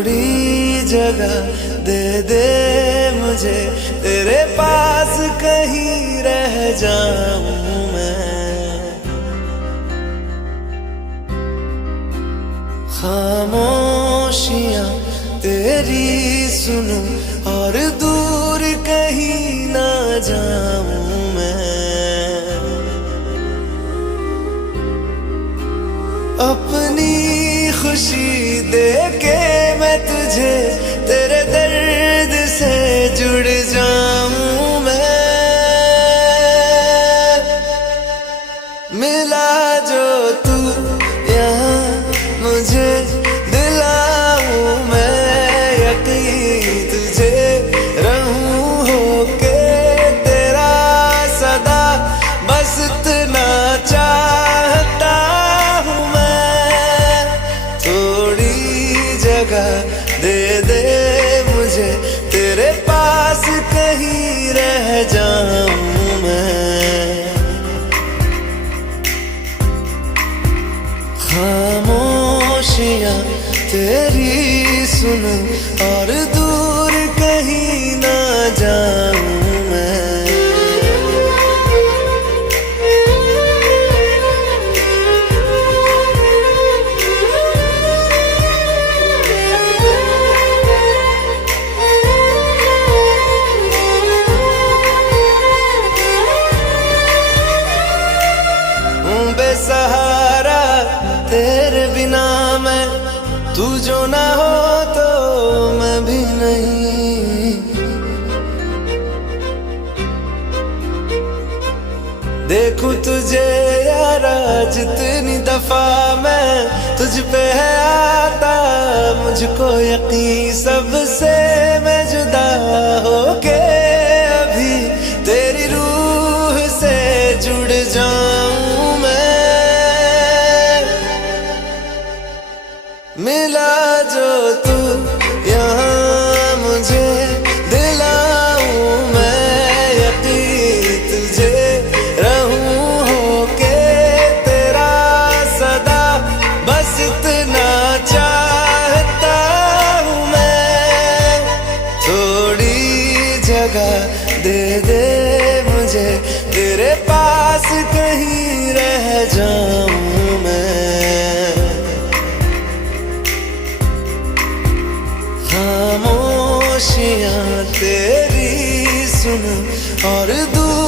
थोड़ी जगह दे दे मुझे, तेरे पास कहीं रह जाऊं मैं। खामोशियां तेरी सुनूं और दूर कहीं ना जाऊं मैं। अपनी खुशी दे के मैं तुझे, तेरे दर्द से जुड़ जाऊं मैं। मिला जो तू यहाँ मुझे, दिलाऊं मैं यकीन तुझे, रहूं होके तेरा सदा, बस इतना चाहता हूँ मैं। थोड़ी जगह दे दे मुझे, तेरे पास कहीं रह जाऊं मैं। खामोशियां तेरी सुनूं और दूर कहीं ना जाऊं मैं। बेसहारा तेरे बिना मैं, तू जो ना हो तो मैं भी नहीं। देखूं तुझे यारा जितनी दफा मैं, तुझ पे है आता मुझको यकीन, सबसे मैं जुदा होके अभी तेरी रूह से जुड़ जाऊं मैं। मिला जो तू यहाँ मुझे, दिलाऊं मैं यकीन तुझे, रहूं होके तेरा सदा, बस इतना चाहता हूँ मैं। थोड़ी जगह दे दे मुझे, तेरे पास कहीं रह जाऊं मैं। खामोशियां तेरी सुनूं और दूर